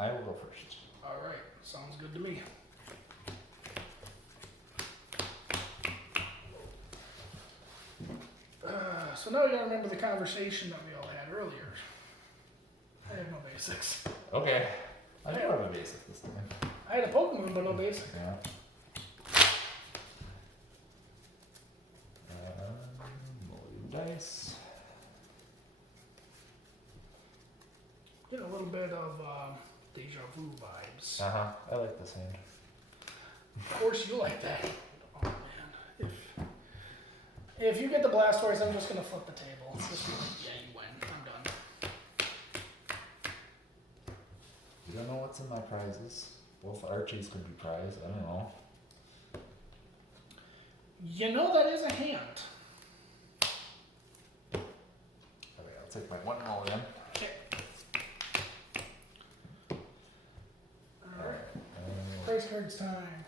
I will go first. All right, sounds good to me. So now we gotta remember the conversation that we all had earlier. I have no basics. Okay. I do have a basic this time. I had a Pokemon, but no basic. Yeah. Roll dice. Get a little bit of deja vu vibes. I like this hand. Of course you like that. Oh man. If you get the Blastoise, I'm just gonna flip the table. Yeah, you win. I'm done. You don't know what's in my prizes. Both Archies could be prized. I don't know. You know that is a hand. Okay, I'll take my one roll then. Okay. Alright. Price cards time.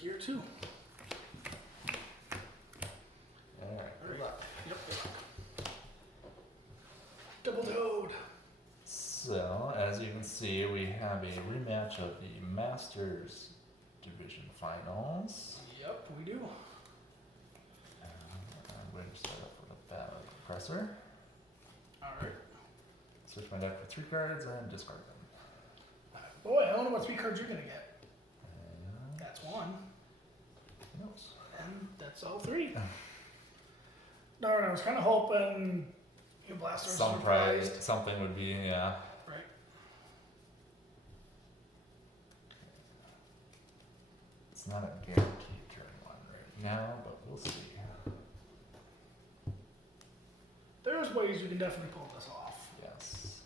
Here too. Alright, good luck. Yep. Double toad. So, as you can see, we have a rematch of the Masters Division Finals. Yep, we do. I'm going to start off with a Battle Compressor. Alright. Switch my deck for 3 cards and discard them. Boy, I don't know what 3 cards you're gonna get. That's 1. Who knows? And that's all 3. Darn, I was kind of hoping you Blastoise Some prize, something would be, yeah. Right. It's not a guaranteed turn 1 right now, but we'll see. There's ways we can definitely pull this off. Yes.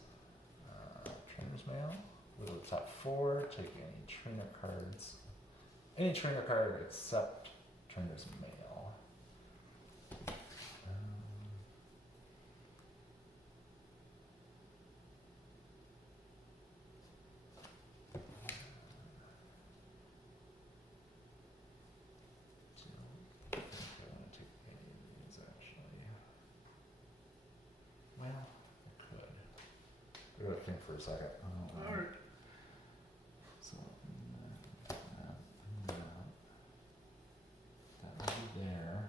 Trainer's Mail. Go to the top 4, take any trainer cards. Any trainer card except Trainer's Mail. So, I think I want to take any of these actually. Well, I could. I gotta think for a second. Alright. So, that would be there.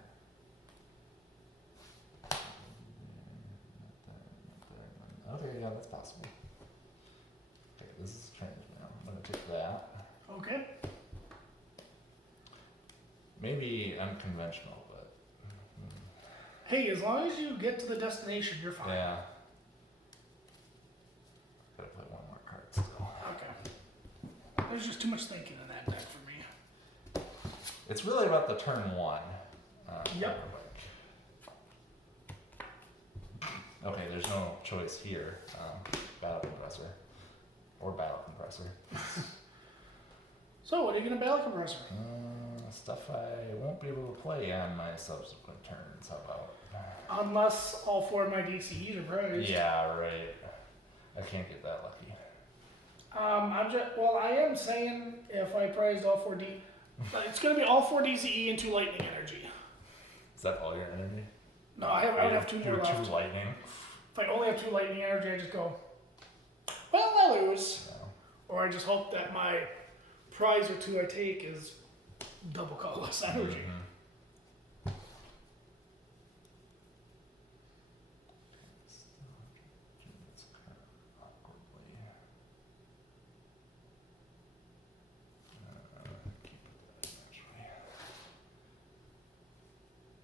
Not there. Okay, yeah, that's possible. Okay, this is Trainer's Mail. I'm gonna take that. Okay. Maybe unconventional, but Hey, as long as you get to the destination, you're fine. yeah. Gotta play one more card still. Okay. There's just too much thinking in that deck for me. It's really about the turn 1. Yep. Okay, there's no choice here. Battle Compressor. Or Battle Compressor. So, what are you gonna Battle Compressor? Stuff I won't be able to play on my subsequent turns. How about? Unless all 4 of my DCEs are prized. Yeah, right. I can't get that lucky. I am saying if I prized all 4 it's gonna be all 4 DCE and 2 Lightning Energy. Is that all your energy? No, I have 2 more left. 2 lightning. If I only have 2 Lightning Energy, I just go, well, I lose. No. Or I just hope that my prize or 2 I take is double colorless energy.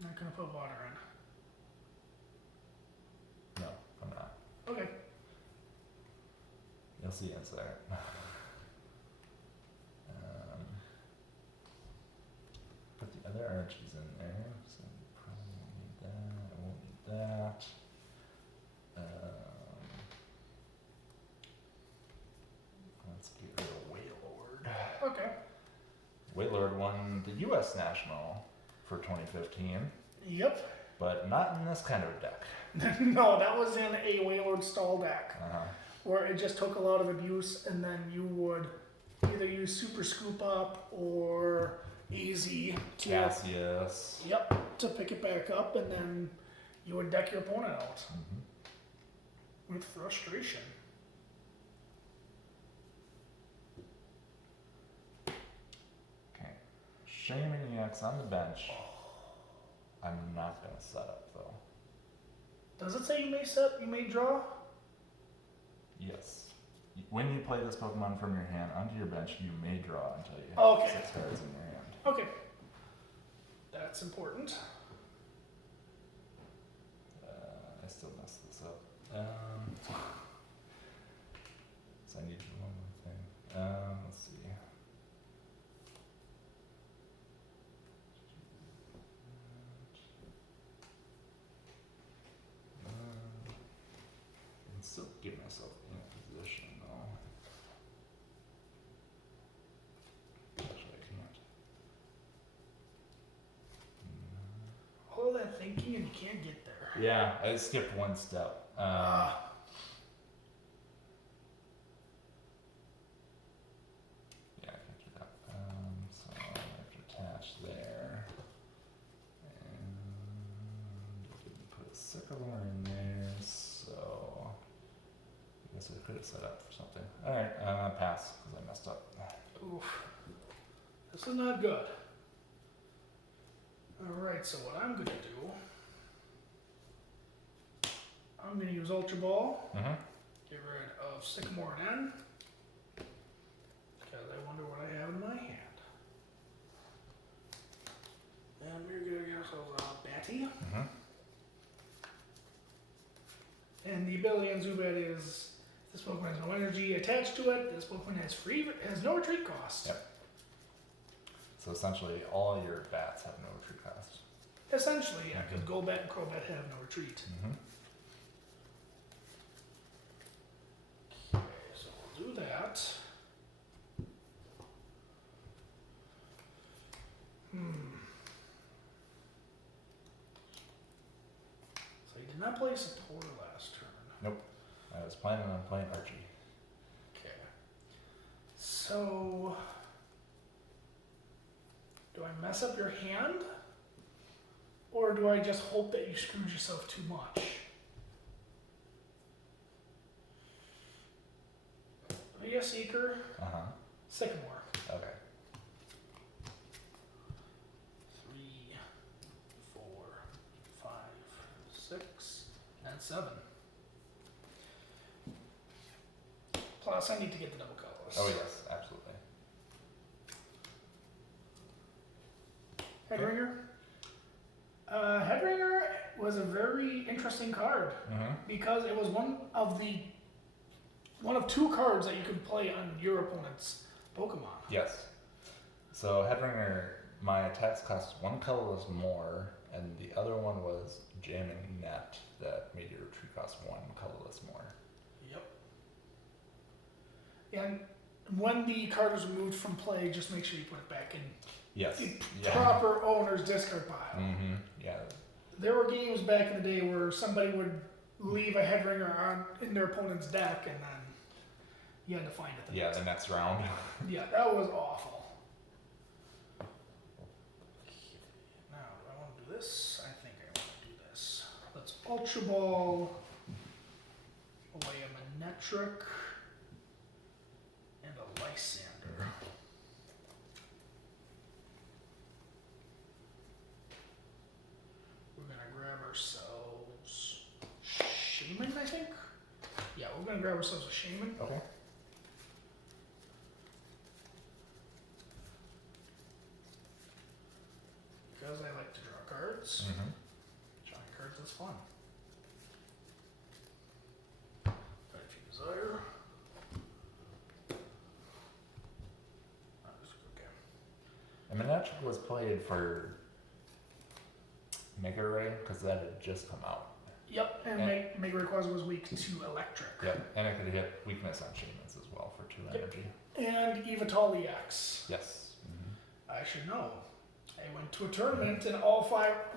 Not gonna put water in. No, I'm not. Okay. You'll see inside. Put the other Archies in there. So that. Let's get rid of Wailord. Okay. Wailord won the U.S. National for 2015, Yep. but not in this kind of deck. No, that was in a Wailord stall deck. Uh-huh. Where it just took a lot of abuse, and then you would either use Super Scoop Up or AZ to Cassius. Yep, to pick it back up, and then you would deck your opponent out Mm-hmm. with frustration. Okay. Shaman EX on the bench. I'm not gonna set up though. Does it say you may draw? Yes. When you play this Pokemon from your hand onto your bench, you may draw until you have Okay. 6 cards in your hand. Okay. That's important. I still messed this up. So I need one more thing. Let's see. I can still get myself in a position though. Actually, I can't. All that thinking and you can't get there. Yeah, I skipped one step. Yeah, I can't do that. So I have to attach there. And I didn't put a Sycamore in there, so I guess I could have set up for something. Alright, pass, because I messed up. Oof. This is not good. Alright, so what I'm gonna do, I'm gonna use Ultra Ball, Mm-hmm. get rid of Sycamore and N, because I wonder what I have in my hand. And we're gonna get ourselves a Batty. Mm-hmm. And the ability on Zubat is this Pokemon has no energy attached to it. This Pokemon has no retreat cost. Yep. So essentially, all your bats have no retreat cost. Essentially, yeah, because Golbat and Crobat have no retreat. Mm-hmm. Okay, so we'll do that. So he did not play support last turn. I was planning on playing Archie. Okay. So, do I mess up your hand? Or do I just hope that you screwed yourself too much? Via Seeker, Uh-huh. Sycamore. Okay. 3, 4, 5, 6, and 7. Plus, I need to get the double colors. Oh yes, absolutely. Headringer. Headringer was a very interesting card Mm-hmm. because it was one of 2 cards that you could play on your opponent's Pokemon. Yes. So Headringer, my attacks cost 1 colorless more, and the other one was jamming net that made your retreat cost 1 colorless more. Yep. And when the card is removed from play, just make sure you put it back in Yes. the Yeah. proper owner's discard pile. Mm-hmm. Yeah. There were games back in the day where somebody would leave a Headringer in their opponent's deck, and then you had to find it. Yeah, the next round. Yeah, that was awful. Now, do I want to do this? I think I want to do this. Let's Ultra Ball away a Manectric and a Lysander. We're going to grab ourselves Shaman, I think? Yeah, we're going to grab ourselves a Shaman. Okay. Because I like to draw cards. Mm-hmm. Drawing cards is fun. But if you desire. Okay. And Manectric was played for Mega Ray because that had just come out. Yep, and Mega Rayquaza was weak to electric. Yep, and it could hit weakness on Shamans as well for 2 energy. And Yveltal EX. Yes. I should know. I went to a tournament and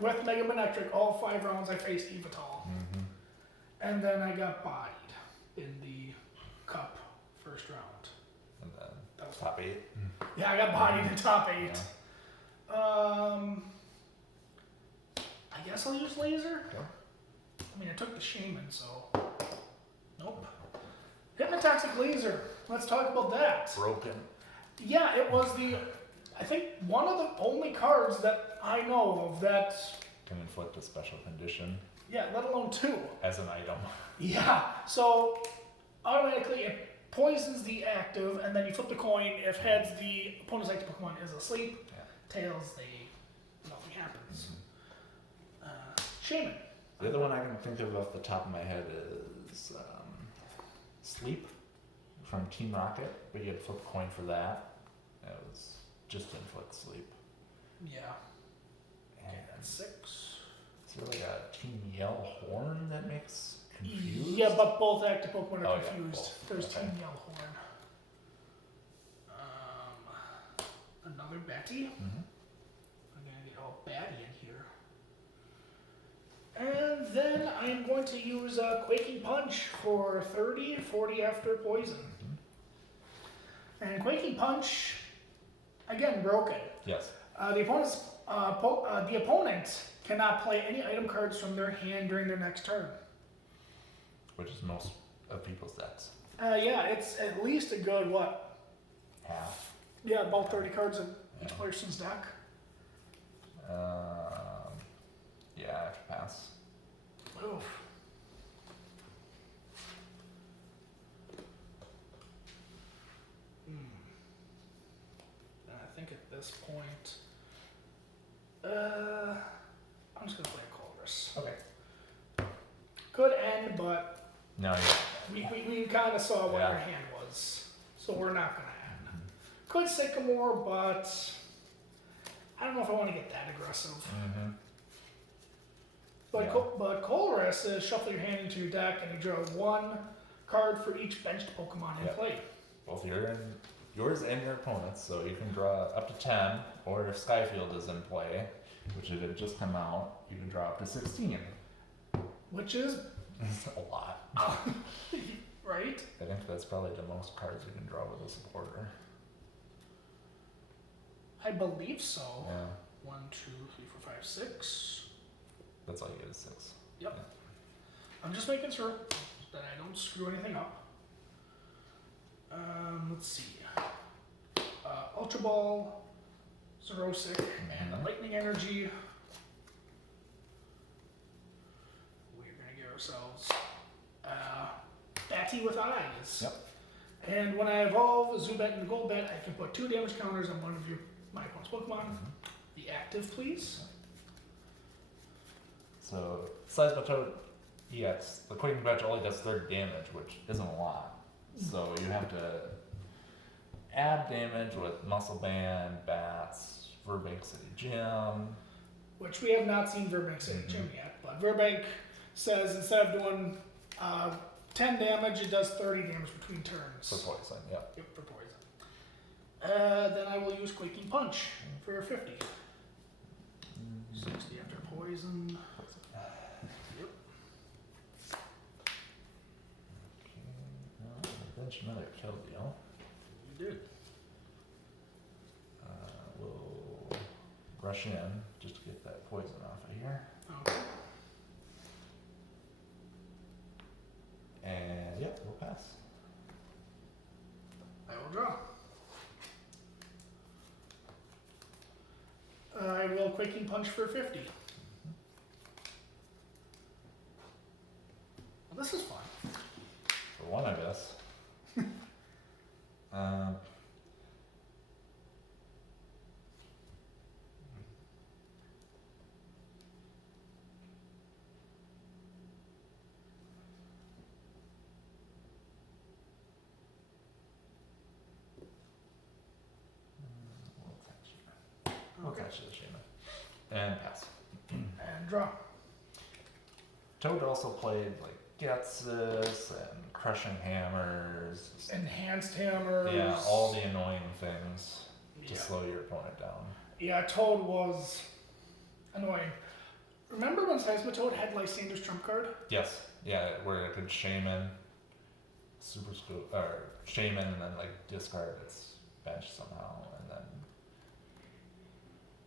with Mega Manectric, all 5 rounds I faced Yveltal. And then I got bodied in the cup first round. And then That was top 8. Yeah, I got bodied in top 8. Yeah. I guess I'll use laser. Go. I mean, I took the shaman, so nope. Hypnotoxic laser. Let's talk about that. Broken. Yeah, it was I think one of the only cards that I know of that. Can inflict a special condition. Yeah, let alone 2. As an item. Yeah, so automatically it poisons the active, and then you flip the coin. If heads, the opponent's active Pokemon is asleep. Yeah. Tails, nothing happens. Shaman. The other one I can think of off the top of my head is Sleep from Team Rocket, but you had to flip a coin for that. It was just to inflict sleep. Yeah. And Okay, that's 6. is there like a Team Yell Horn that makes confused? Yeah, but both active Pokemon are Oh, yeah, confused. both. There's Okay. Team Yellhorn. Another Betty. I'm gonna get all batty in here. And then I'm going to use a Quaking Punch for 30, 40 after poison. And Quaking Punch, again, broken. Yes. The opponent cannot play any item cards from their hand during their next turn. Which is most of people's decks. Yeah, it's at least a good, what? Half. Yeah, about 30 cards in each person's deck. Yeah, I have to pass. Oof. I think at this point, I'm just gonna play a Colress. Okay. Could end, but No, yeah. we kind of saw what Yeah. your hand was, so we're not gonna end. Could Sycamore, but I don't know if I want to get that aggressive. But Yeah. but Colress is shuffle your hand into your deck and you draw 1 card for each benched Pokemon in Yep. play. Both yours and your opponent's, so you can draw up to 10, or if Skyfield is in play, which it had just come out, you can draw up to 16. Which is A lot. right. I think that's probably the most cards you can draw with a supporter. I believe so. Yeah, 1, 2, 3, 4, 5, 6. that's all you get is 6. I'm just making sure that I don't screw anything up. Let's see. Ultra Ball, Xerosic, and Lightning Energy. We're gonna give ourselves Batty with Eyes. Yep. And when I evolve Zubat into Golbat, I can put 2 damage counters on one of my opponent's Pokemon. The active, please. So, Seismitoad EX, the Quaking Punch only does 30 damage, which isn't a lot. So you have to add damage with Muscle Band, Bats, Verbank City Gym. Which we have not seen Verbank City Gym yet, but Verbank says instead of doing 10 damage, it does 30 damage between turns. For poison, yep. Yep, for poison. Then I will use Quaking Punch for 50. 60 after poison. Yep. Okay, bench another Keldeo. You did. We'll rush in just to get that poison off of here. Okay. And yep, we'll pass. I will draw. I will Quaking Punch for 50. Well, this is fun. For one, I guess. We'll Okay. catch the Shaman. And pass. And draw. Toad also played like Getsis and Crushing Hammers. Enhanced hammers. Yeah, all the annoying things to Yeah. slow your opponent down. Yeah, Toad was annoying. Remember when Seismitoad had Lysander's trump card? Yes, yeah, where it could Shaman, Super Scoop, or Shaman and then like discard its bench somehow, and then.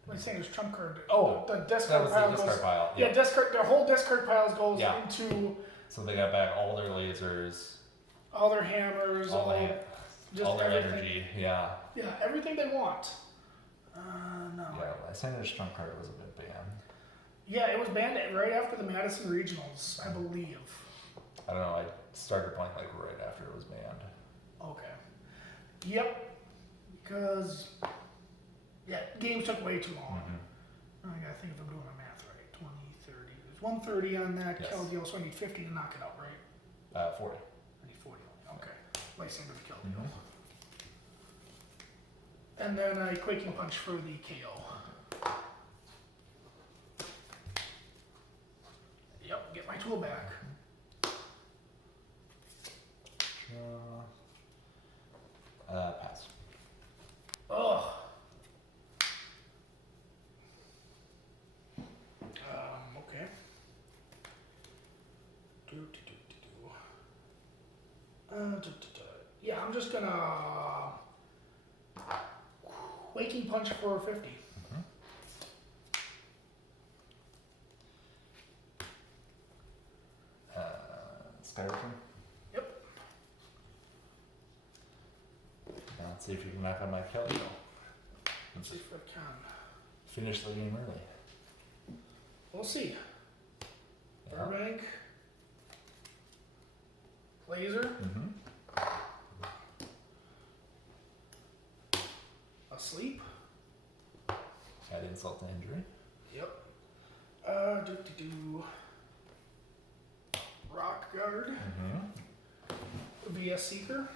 Lysander's trump card. Oh, the that discard was pile the discard goes. pile. Yeah, discard. Their whole discard piles goes Yeah. into So they got back all their lasers, all their hammers, all just their everything. energy. Yeah. Yeah, everything they want. No. Yeah, Lysander's trump card was a bit banned. Yeah, it was banned right after the Madison Regionals, I believe. I don't know. I started playing like right after it was banned. Okay. Yep. Because games took way too long. Mm-hmm. I gotta think if I'm doing my math right. 20, 30. There's 130 on that Yes. Keldeo, so I need 50 to knock it out, right? 40. I need 40 only. Okay. Lysander the Keldeo. Mm-hmm. And then a Quaking Punch for the KO. Yep, get my tool back. Pass. Ugh. Okay. Yeah, I'm just gonna Waking Punch for 50. Mm-hmm. Skyrockin. Yep. Now let's see if you can knock out my Keldeo. Let's see if I can. Finish the game early. We'll see. Yeah. Burbank. Laser. Mm-hmm. Asleep. Add insult to injury. Yep. Rock Guard. Mm-hmm. Would be a Seeker.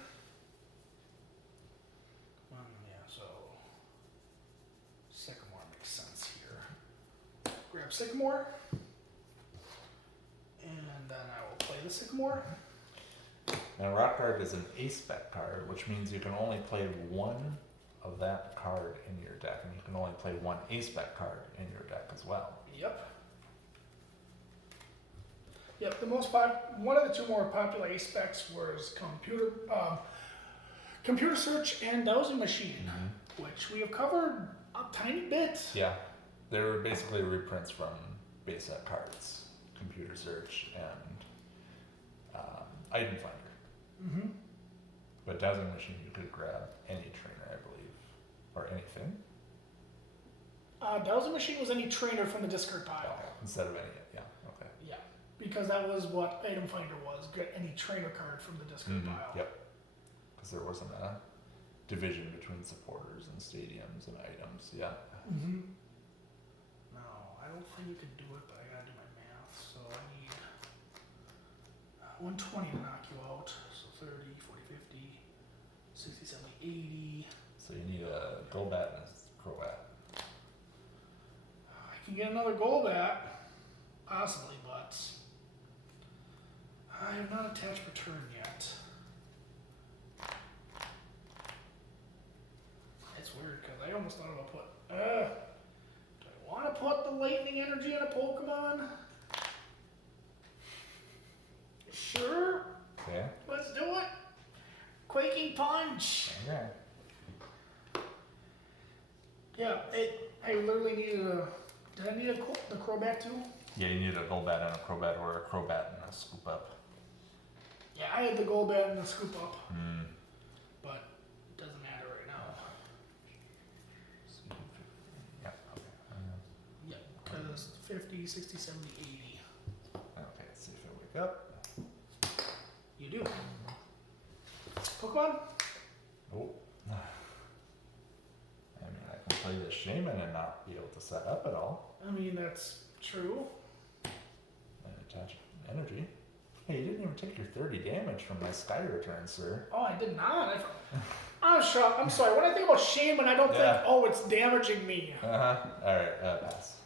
Yeah, so Sycamore makes sense here. Grab Sycamore. And then I will play the Sycamore. Now, Rock Guard is an ace-spec card, which means you can only play one of that card in your deck, and you can only play one ace-spec card in your deck as well. Yep. Yep, one of the two more popular ace specs was computer search and dowsing machine, Mm-hmm. which we have covered a tiny bit. Yeah, they were basically reprints from base set cards, computer search, and item finder. Mm-hmm. But dowsing machine, you could grab any trainer, I believe, or anything. Dowsing machine was any trainer from the discard pile. Okay. Instead of any, yeah, okay. Yeah, because that was what item finder was. Get any trainer card from the discard pile. Yep. Because there wasn't a division between supporters and stadiums and items. Yeah. Mm-hmm. No, I don't think you can do it, but I gotta do my math. So I need 120 to knock you out. So 30, 40, 50, 60, 70, 80. So you need a Golbat and a Crobat. I can get another Golbat, possibly, but I have not attached return yet. It's weird because I almost thought about do I want to put the lightning energy in a Pokemon? Sure, Okay. let's do it. Quaking Punch. Okay. Yeah, I literally needed did I need the Crobat too? Yeah, you need a Golbat and a Crobat, or a Crobat and a Scoop Up. Yeah, I had the Golbat and the Scoop Up, Hmm. but it doesn't matter right now. Yeah. Okay. Yeah, because 50, 60, 70, 80. Okay. Let's see if I wake up. You do. Pokemon? Oh. I mean, I can play the Shaman and not be able to set up at all I mean, that's true. and attach energy. Hey, you didn't even take your 30 damage from my Sky Return, sir. Oh, I did not. I'm shocked. I'm sorry. When I think about Shaman, I don't Yeah. think, oh, it's damaging me. Uh-huh. Alright, pass.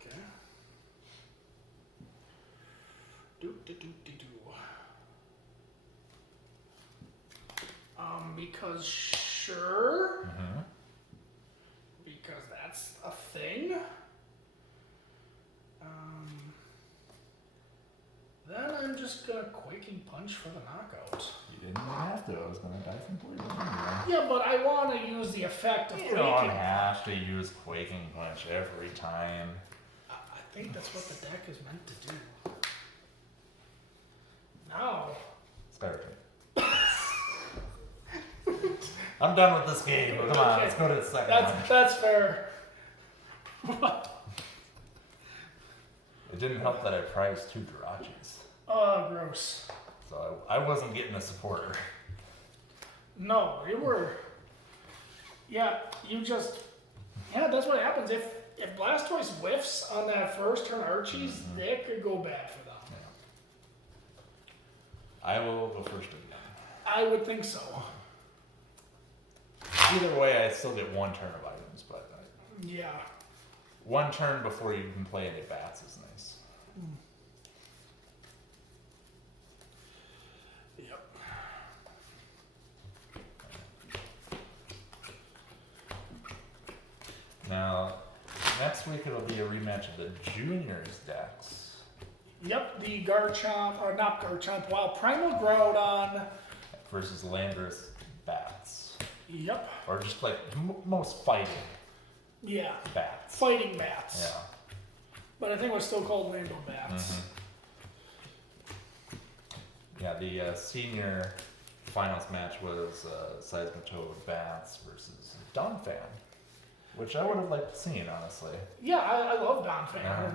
Okay. because sure. Mm-hmm. Because that's a thing. Then I'm just gonna Quaking Punch for the knockout. You didn't even have to. I was gonna die from poison anyway. Yeah, but I want to use the effect of You Quaking. don't have to use Quaking Punch every time. I think that's what the deck is meant to do. Now. Spare turn. I'm done with this game. Come on, Okay. let's go to the second one. That's fair. It didn't help that I prized 2 Jirachis. Oh, gross. So I wasn't getting a supporter. No, you were. Yeah, you just. Yeah, that's what happens. If Blastoise whiffs on that first turn Archie's, that could go bad for them. Yeah. I will go first again. I would think so. Either way, I still get 1 turn of items, but Yeah. 1 turn before you can play any bats is nice. Yep. Now, next week it'll be a rematch of the juniors decks. Yep, the Garchomp, or not Garchomp, Wild Primal Groudon. Versus Landorus bats. Yep. Or just like most fighting Yeah. bats. Fighting bats. Yeah. But I think we're still called Lando bats. Yeah, the senior finals match was Seismitoad bats versus Donphan, which I would have liked to see, honestly. Yeah, I love Donphan. Uh-huh.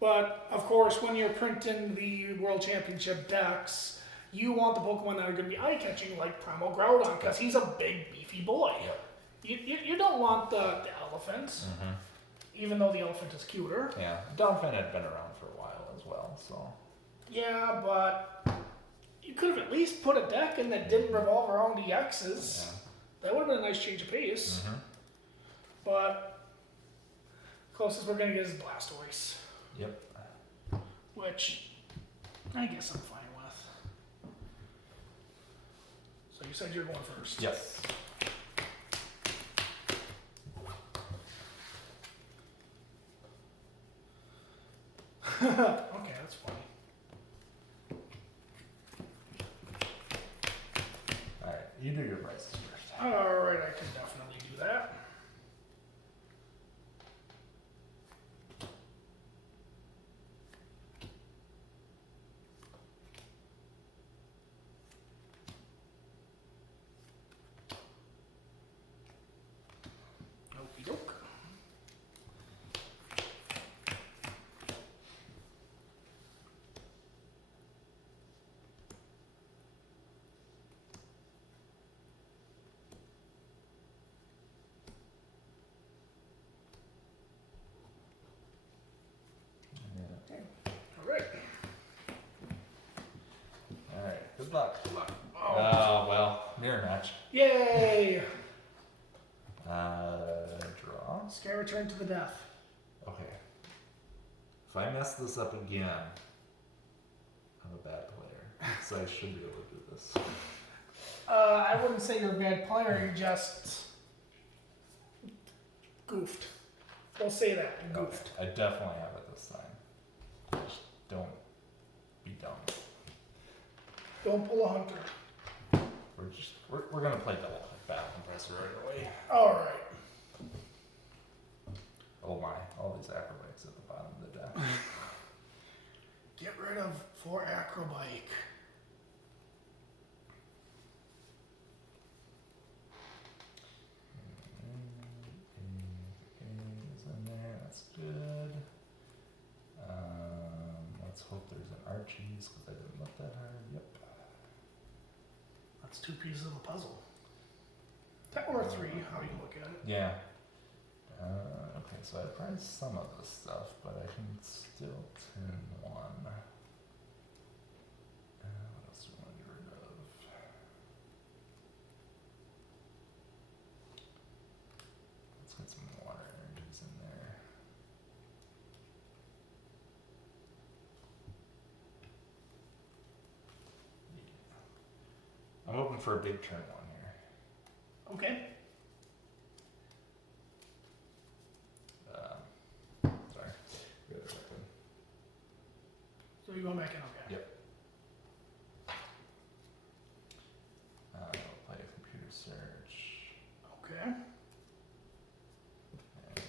But, of course, when you're printing the World Championship decks, you want the Pokemon that are going to be eye-catching, like Primal Groudon, because he's a big, beefy boy. Yep. You don't want the elephant, even though the elephant is cuter. Yeah, Donphan had been around for a while as well, so. Yeah, but you could have at least put a deck in that didn't revolve around EXs. Yeah. That would have been a nice change of pace. But closest we're going to get is Blastoise, Yep. which I guess I'm fine with. So you said you're going first. Yes. Okay, that's funny. Alright, you do your prices first. Alright, I can definitely do that. Okey doke. Okay. Alright. Alright, good luck. Oh. Well, mirror match. Yay! Draw. Scare return to the death. Okay. If I mess this up again, I'm a bad player. So I should be able to do this. I wouldn't say you're a bad player, you just goofed. Don't say that, you goofed. I definitely have it this time. Just don't be dumb. Don't pull a hunter. We're gonna play double battle compressor right away. Alright. Oh my, all these acrobatics at the bottom of the deck. Get rid of 4 Acrobike. Is in there, that's good. Let's hope there's an Archie's because I didn't look that hard. Yep. That's 2 pieces of a puzzle. Or 3, how you look at it. Yeah. Okay, so I priced some of this stuff, but I can still tin one. What else do we want to get rid of? Let's get some water energies in there. I'm hoping for a big turn one here. Okay. Sorry. Give it a second. So you go back in, okay. Yep. I'll play a computer search. Okay. And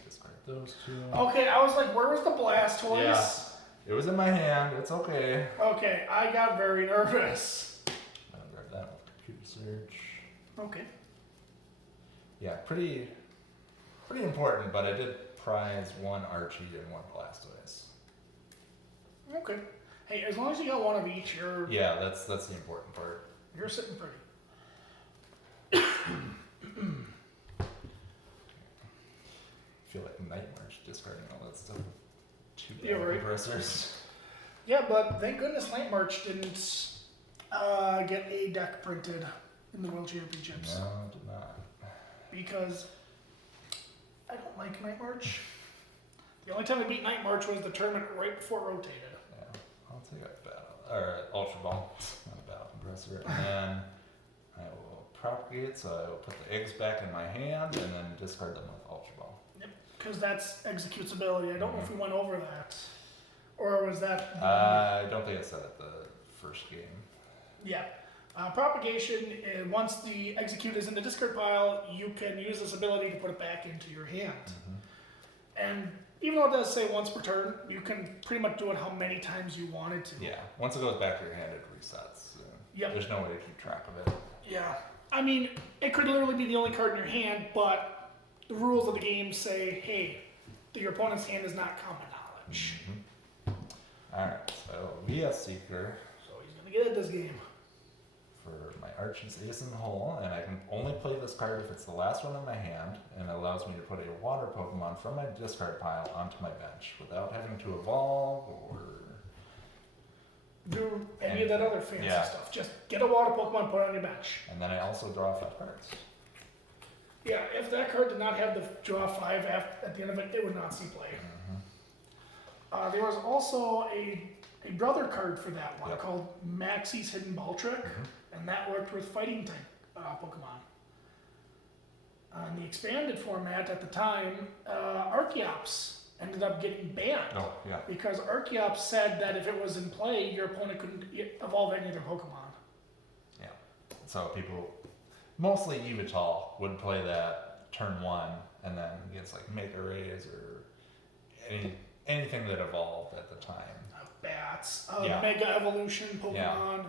discard those two. Okay, I was like, where was the Blastoise? Yeah. It was in my hand. It's okay. Okay, I got very nervous. I'll grab that with computer search. Okay. Yeah, pretty important, but I did prize one Archie and one Blastoise. Okay. Hey, as long as you got one of each, you're Yeah, that's the important part. you're sitting pretty. I feel like Night March discarding all that stuff. Two Yeah, right. compressors. Yeah, but thank goodness Night March didn't get a deck printed in the World Championships. No, it did not. Because I don't like Night March. The only time I beat Night March was the tournament right before it rotated. Yeah, I'll take a battle or Ultra Ball, not a battle compressor, and then I will propagate. So I will put the eggs back in my hand and then discard them with Ultra Ball. Because that's executability. I don't know if we went over that. Or was that... I don't think I said it the first game. Yeah. Propagation, once the execute is in the discard pile, you can use this ability to put it back into your hand. And even though it does say once per turn, you can pretty much do it how many times you wanted to. Yeah, once it goes back to your hand, it resets. Yep. There's no way to keep track of it. Yeah. I mean, it could literally be the only card in your hand, but the rules of the game say, hey, your opponent's hand is not common knowledge. Alright, so VS Seeker So he's going to get it this game. for my Archie's Ace in the Hole, and I can only play this card if it's the last one in my hand, and it allows me to put a water Pokemon from my discard pile onto my bench without having to evolve or... Do any of that other fancy Yeah. stuff. Just get a water Pokemon, put it on your bench. And then I also draw 5 cards. Yeah, if that card did not have the draw 5 at the end of it, it would not see play. There was also a brother card for that one called Maxie's Hidden Ball Trick, and that worked with fighting type Pokemon. On the expanded format at the time, Archeops ended up getting banned. Oh, yeah. Because Archeops said that if it was in play, your opponent couldn't evolve any of their Pokemon. Yeah. So people, mostly Evital, would play that turn 1, and then against like Mega Rays or anything that evolved at the time. Bats, Yeah. Mega Evolution Pokemon.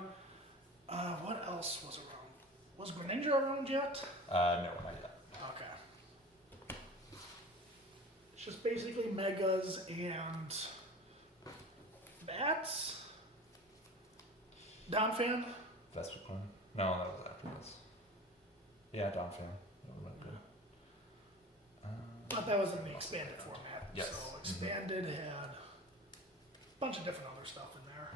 Yeah. What else was around? Was Greninja around yet? No, not yet. Okay. It's just basically Megas and Bats. Donphan? Vespiquen? No, that was after this. Yeah, Donphan. That would have been good. But that was in the expanded format. Yes. So expanded had a bunch of different other stuff in there.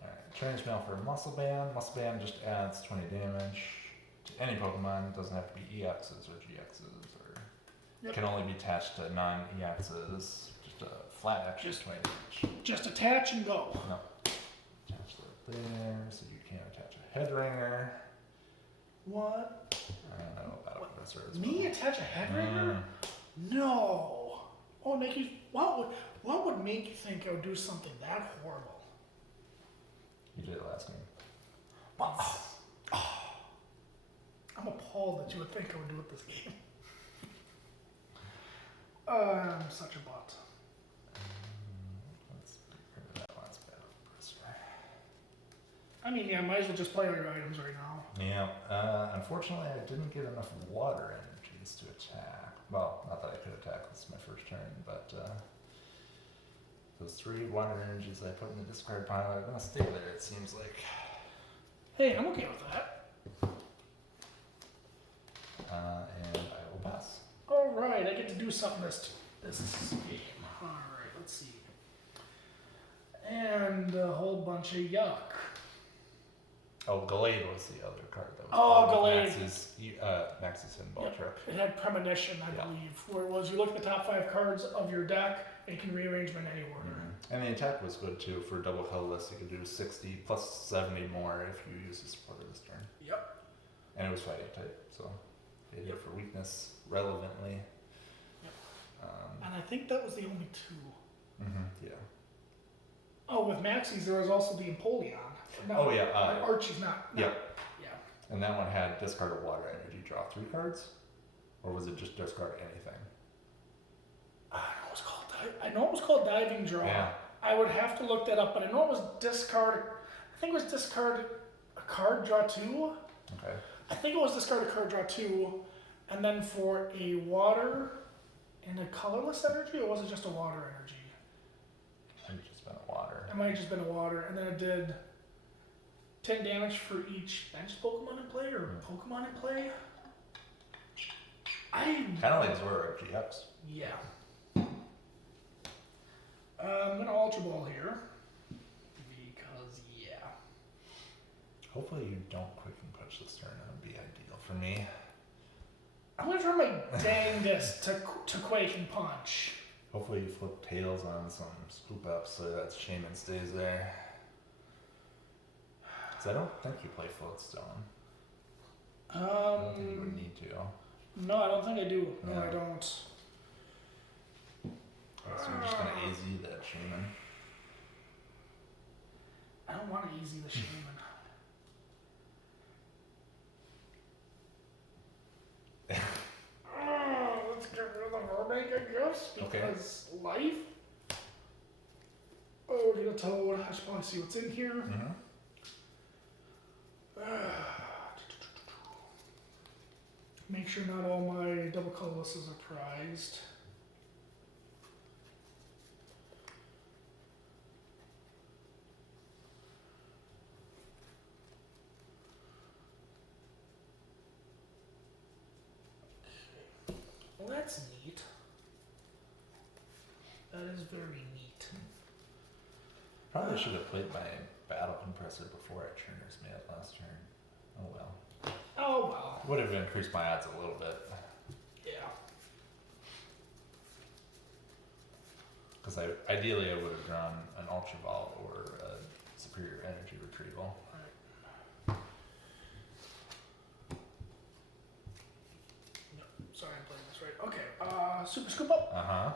Alright, Transmail for Muscle Band. Muscle Band just adds 20 damage to any Pokemon. It doesn't have to be EXs or GXs, or it can only be attached to non-EXs. Just a flat extra 20 damage. Just attach and go. No. Attach that there, so you can't attach a head ringer. What? I don't know about What? Professor as Me well. attach a head ringer? No. What would make you? What would make you think I would do something that horrible? You did it last game. Well, I'm appalled that you would think I would do it this game. I'm such a butt. Let's get rid of that last battle compressor. I mean, yeah, might as well just play all your items right now. Yeah, unfortunately I didn't get enough water energies to attack. Well, not that I could attack, this is my first turn, but those 3 water energies I put in the discard pile are gonna stay there, it seems like. Hey, I'm okay with that. And I will pass. All right, I get to do something this game. All right, let's see. And a whole bunch of yuck. Oh, Gallade was the other card that was Gallade. Max's Hidden Ball Yep. Trick. It had Premonition, I believe, where it was you look at the top 5 cards of your deck and you can rearrange them in any order. And the attack was good too. For double colorless, you could do 60 plus 70 more if you use the support of this turn. Yep. And it was fighting type, so they hit for weakness relevantly. And I think that was the only two. Yeah. Oh, with Maxie's there was also the Empoleon. No, Oh, yeah, Archie's not. No. Yeah. Yeah. And that one had discard a water energy, draw 3 cards? Or was it just discard anything? I know it was called Diving Draw. Yeah. I would have to look that up, but I know it was discard. I think it was discard a card, draw 2. Okay. I think it was discard a card, draw 2, and then for a water and a colorless energy, or was it just a water energy? I think it's just been a water. It might have just been a water, and then it did 10 damage for each bench Pokemon in play, or Pokemon in play. Kind of like Zora GX. Yeah. I'm gonna Ultra Ball here, because yeah. Hopefully you don't quick and punch this turn. That would be ideal for me. I'm gonna try my dangest to Quake and Punch. Hopefully you flip tails on some scoop ups so that Shaman stays there. Because I don't think you play Floatstone. I don't think you would need to. No, I don't think I do. No, Yeah. I don't. So you're just gonna AZ that Shaman. I don't want to easy the Shaman. Let's get rid of the Verbank, I guess, because life. Oh, get a Toad. I should probably see what's in here. Make sure not all my double colorlesses are prized. Well, that's neat. That is very neat. Probably should have played my Battle Compressor before I Turner's Mail last turn. Oh well. Oh well. Would have increased my odds a little bit. Yeah. Because ideally I would have drawn an Ultra Ball or a Superior Energy Retrieval. Sorry, I'm playing this right. Okay, Super Scoop Up. Uh-huh.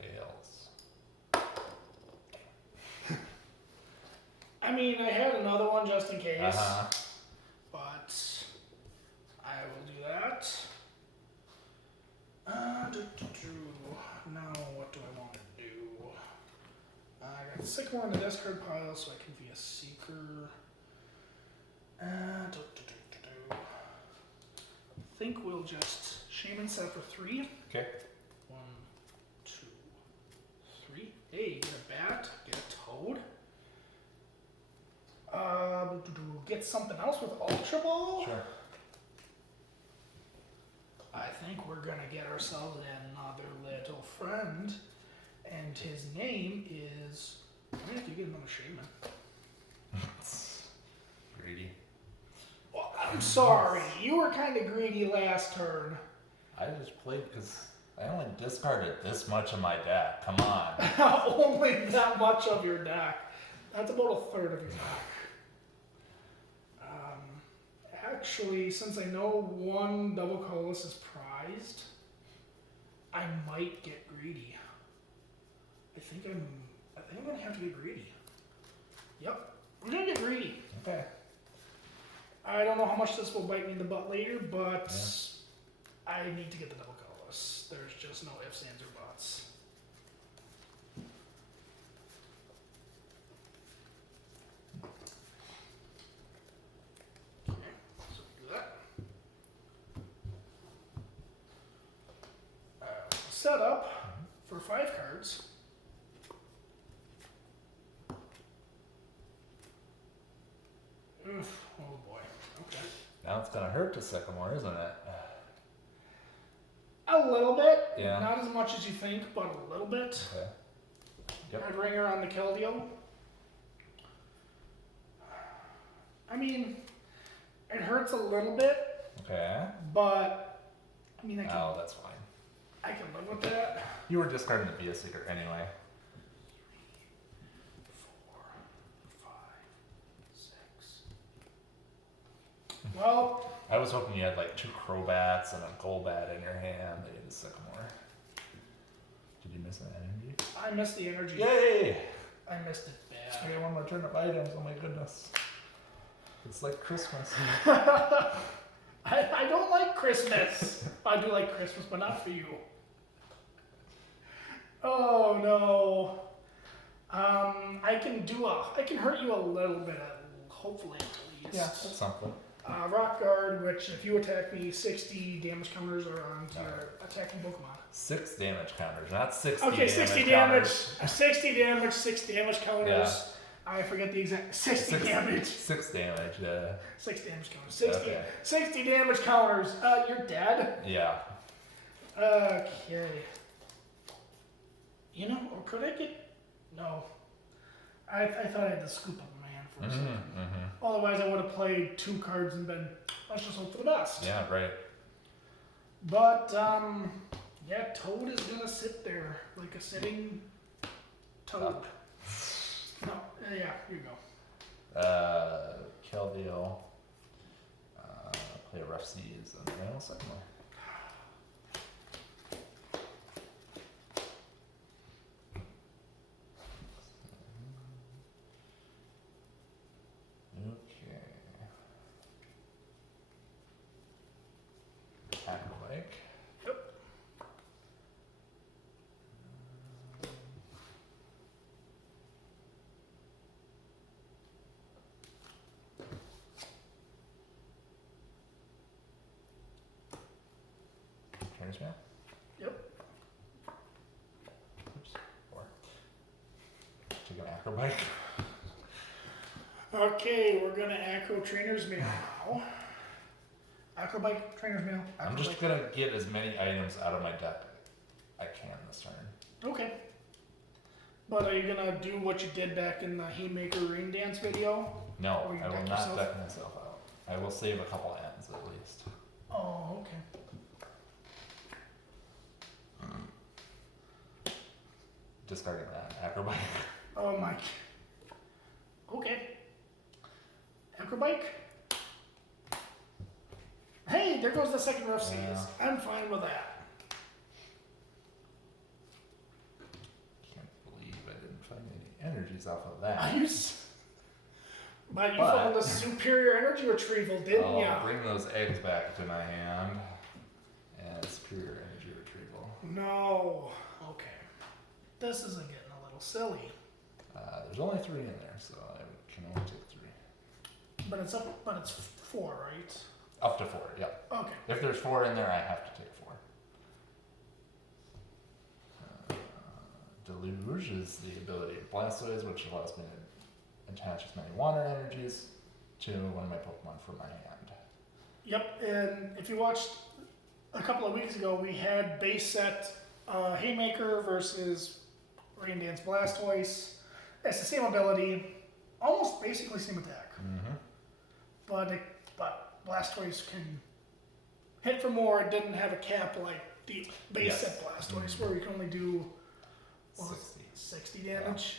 Tails. I mean, I had another one just in case, Uh-huh. but I will do that. Now, what do I want to do? I got Sycamore in the discard pile, so I can be a Seeker. I think we'll just Shaman set for 3. Okay. 1, 2, 3. Hey, get a bat, get a Toad. Get something else with Ultra Ball? Sure. I think we're gonna get ourselves another little friend, and his name is. I'm gonna have to get another Shaman. Greedy. Well, I'm sorry, you were kind of greedy last turn. I just played because I only discarded this much of my deck. Come on. Only that much of your deck. That's about a third of your deck. Actually, since I know one double colorless is prized, I might get greedy. I think I'm gonna have to get greedy. Yep, we're gonna get greedy. Okay. I don't know how much this will bite me in the butt later, but I need to get the double colorless. There's just no ifs, ands, or buts. Okay, so do that. Set up for 5 cards. Oof, oh boy. Okay. Now it's gonna hurt to Sycamore, isn't it? A little bit. Yeah. Not as much as you think, but a little bit. Okay. Yep. Red Ringer on the Keldeo. I mean, it hurts a little bit, Okay. but I mean, Oh, that's fine. I can live with that. You were discarding the Be a Seeker anyway. 4, 5, 6. Well, I was hoping you had like 2 Crobats and a Golbat in your hand. They had a Sycamore. Did you miss an energy? I missed the energy. Yay! I missed it bad. I got one more turn of items. Oh my goodness. It's like Christmas. I don't like Christmas. I do like Christmas, but not for you. Oh no. I can hurt you a little bit, hopefully at least. Yeah, that's something. Rock Guard, which if you attack me, 60 damage counters are on your attacking Pokemon. 6 damage counters, not 60 Okay, damage 60 damage. counters. 60 damage, 6 damage counters. Yeah. I forget the exact. 60 damage. 6 damage, yeah. 6 damage counters. 60, Okay. 60 damage counters. You're dead? Yeah. Okay. You know, or could I get. No. I thought I had to scoop up a man for a second. Otherwise, I would have played 2 cards and been, let's just hope for the best. Yeah, right. But, yeah, Toad is gonna sit there like a sitting toad. No, yeah, here you go. Keldeo. Play a Rough Seas and Rail Sycamore. Okay. Acrobike. Yep. Trainers Mail? Yep. Oops. 4. Take an Acrobike. Okay, we're gonna Acro Trainer's Mail now. Acrobike Trainer's Mail. I'm just gonna get as many items out of my deck I can this turn. Okay. But are you gonna do what you did back in the Haymaker Rain Dance video? No, Or you I will deck not yourself? deck myself out. I will save a couple ends at least. Oh, okay. Discarding that Acrobike. Oh my. Okay. Acrobike. Hey, there goes the second Rough Seas. Yeah. I'm fine with that. Can't believe I didn't find any energies off of that. But you But- found the superior energy retrieval, didn't I'll ya? bring those eggs back to my hand. And superior energy retrieval. No. Okay. This isn't getting a little silly. There's only 3 in there, so I can only take 3. But it's 4, right? Up to 4, yep. Okay. If there's 4 in there, I have to take 4. Deluge is the ability of Blastoise, which allows me to attach as many water energies to one of my Pokemon from my hand. Yep, and if you watched a couple of weeks ago, we had base set Haymaker versus Rain Dance Blastoise. It's the same ability, almost basically same attack, but Blastoise can hit for more. It didn't have a cap like the base Yes. set Blastoise, where you can only do what was 60. it, 60 damage.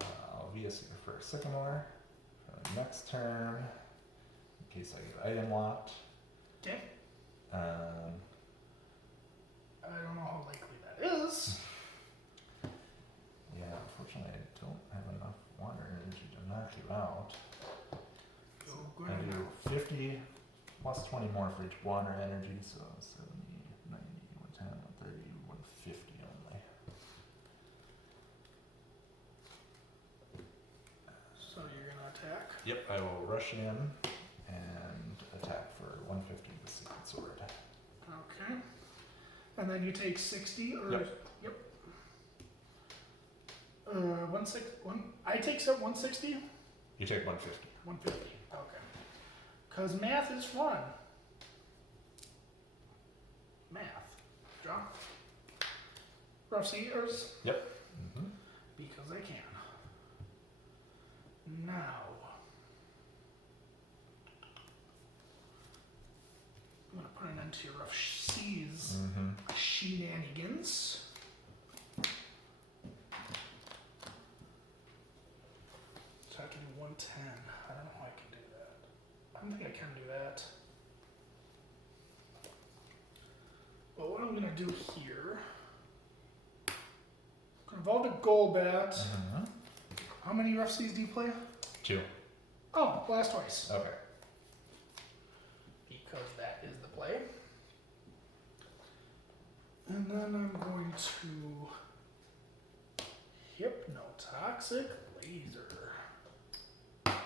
I'll VS your first Sycamore for the next turn, in case I get item locked. Okay. Um, I don't know how likely that is. yeah, unfortunately, I don't have enough water energy to knock you out. Go I grab do 50 plus 20 more for each water energy, so 70, 90, 110, 130, 150 only. So you're gonna attack. Yep, I will rush in and attack for 150 with Secret Sword. Okay. And then you take 60 or Yep. yep. 160. I take 160. You take 150. 150. Okay. Cause math is fun. Math. Draw. Rough Seas. Mm-hmm. Because I can. Now. I'm gonna put an end to your Rough Seas Mm-hmm. shenanigans. So I can do 110. I don't know how I can do that. don't think I can do that. But what I'm gonna do here, involve a Golbat. Mm-hmm. How many Rough Seas do you play? 2. Oh, Blastoise. Okay. Because that is the play. And then I'm going to Hypnotoxic Laser. Okay.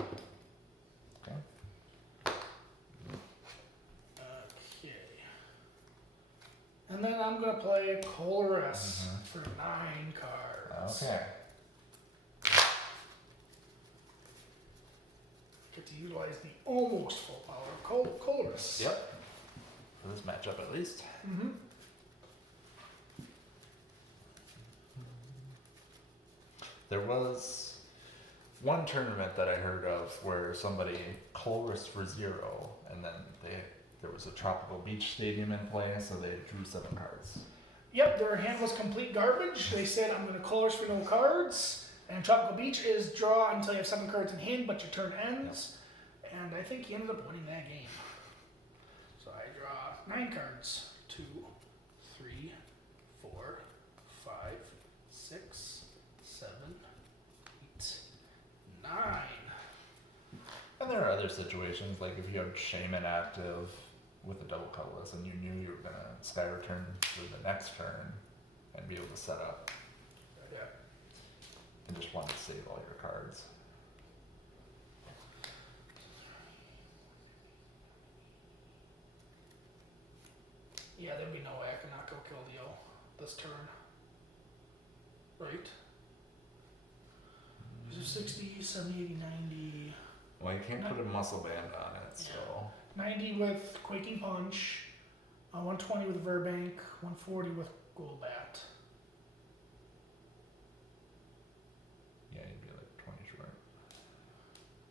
Okay. And then I'm going to play Colress for 9 cards. Okay. Get to utilize the almost full power of Colress. Yep. For this matchup, at least. Mm-hmm. There was one tournament that I heard of where somebody Colress for 0, and then there was a Tropical Beach Stadium in play, so they drew 7 cards. Yep, their hand was complete garbage. They said, I'm going to Colress for no cards. And Tropical Beach is draw until you have 7 cards in hand, but your turn ends. Yep. And I think he ended up winning that game. So I draw 9 cards. 2, 3, 4, 5, 6, 7, 8, 9. And there are other situations, like if you have Shaman active with a double colorless and you knew you were going to Sky Return for the next turn and be able to set up. Yeah. And just wanted to save all your cards. Yeah, there'd be no way I could not go Keldeo this turn. Right? These are 60, 70, 80, 90. Well, you can't put a muscle band on it, so. 90 with Quaking Punch, 120 with Verbank, 140 with Golbat. Yeah, you'd be like 20 short.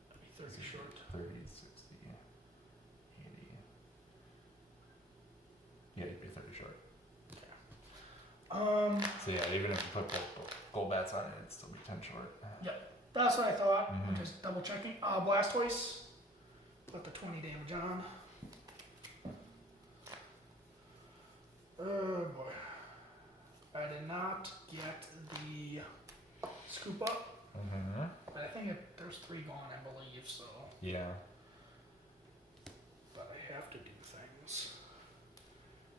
That'd be 30 short. 30, 60, 80. Yeah, you'd be 30 short. So yeah, even if you put Golbats on it, it'd still be 10 short. Yep, that's what I thought. I'm just double checking. Blastoise, put the 20 damage on. Oh boy. I did not get the scoop up. But I think there's 3 gone, I believe, so. Yeah. But I have to do things.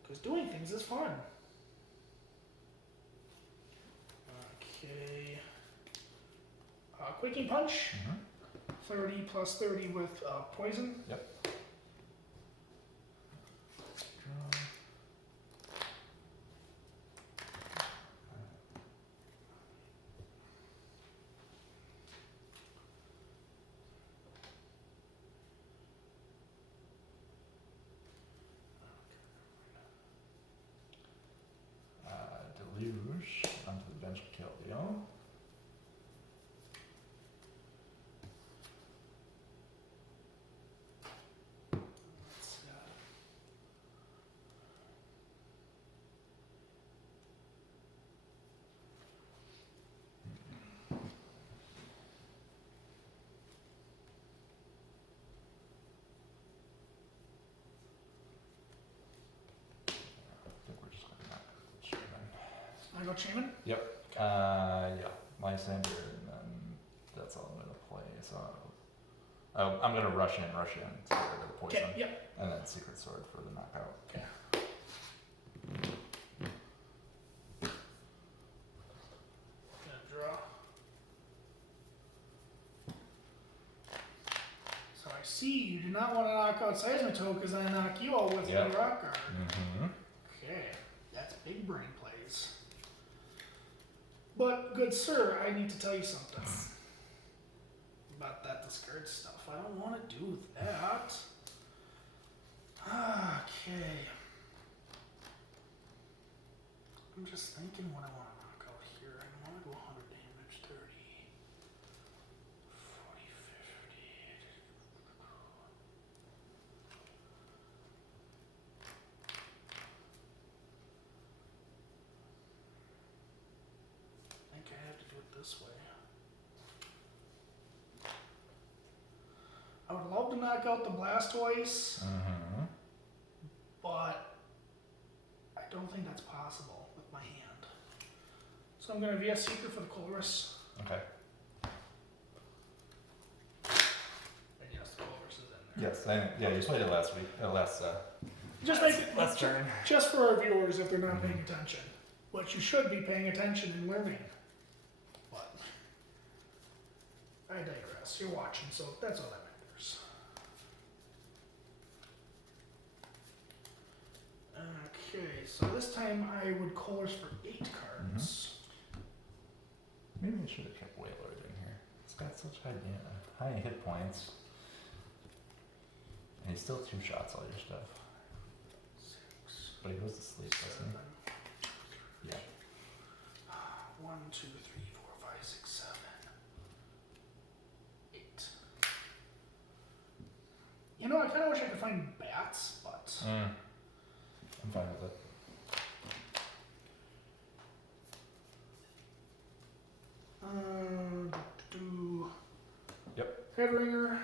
Because doing things is fun. Okay. Quaking Punch. 30 plus 30 with poison. Yep. Deluge onto the bench of Keldeo. I go Shaman? Yep. Yeah. Lysander, and then that's all I'm gonna play. So I'm gonna rush in to get rid of the poison. Okay, yep. And then Secret Sword for the knockout. Okay. Gonna draw. So I see you do not want to knock out Seismitoad because I knock you out with Yep. the rock guard. Mm-hmm. Okay, that's big brain plays. But, good sir, I need to tell you something about that discard stuff. I don't want to do that. Okay. I'm just thinking what I want to knock out here. I want to go 100 damage, 30, 40, 50. I think I have to do it this way. I would love to to knock out the Blastoise, but I don't think that's possible with my hand. So I'm going to VS Seeker for the Colress. Okay. And yes, the Colress is in there. Yes, yeah, you played it last week. Last turn. Just for our viewers, if they're not paying attention, what you should be paying attention and learning. But I digress. You're watching, so that's all that matters. Okay, so this time I would Colors for 8 cards. Maybe we should have kept Wailord in here. It's got such high hit points. And he's still 2 shots all your stuff. 6, But he goes to sleep, doesn't 7. he? Yeah. 1, 2, 3, 4, 5, 6, 7, 8. You know, I kind of wish I could find bats, but I'm fine with it. Yep. Headringer.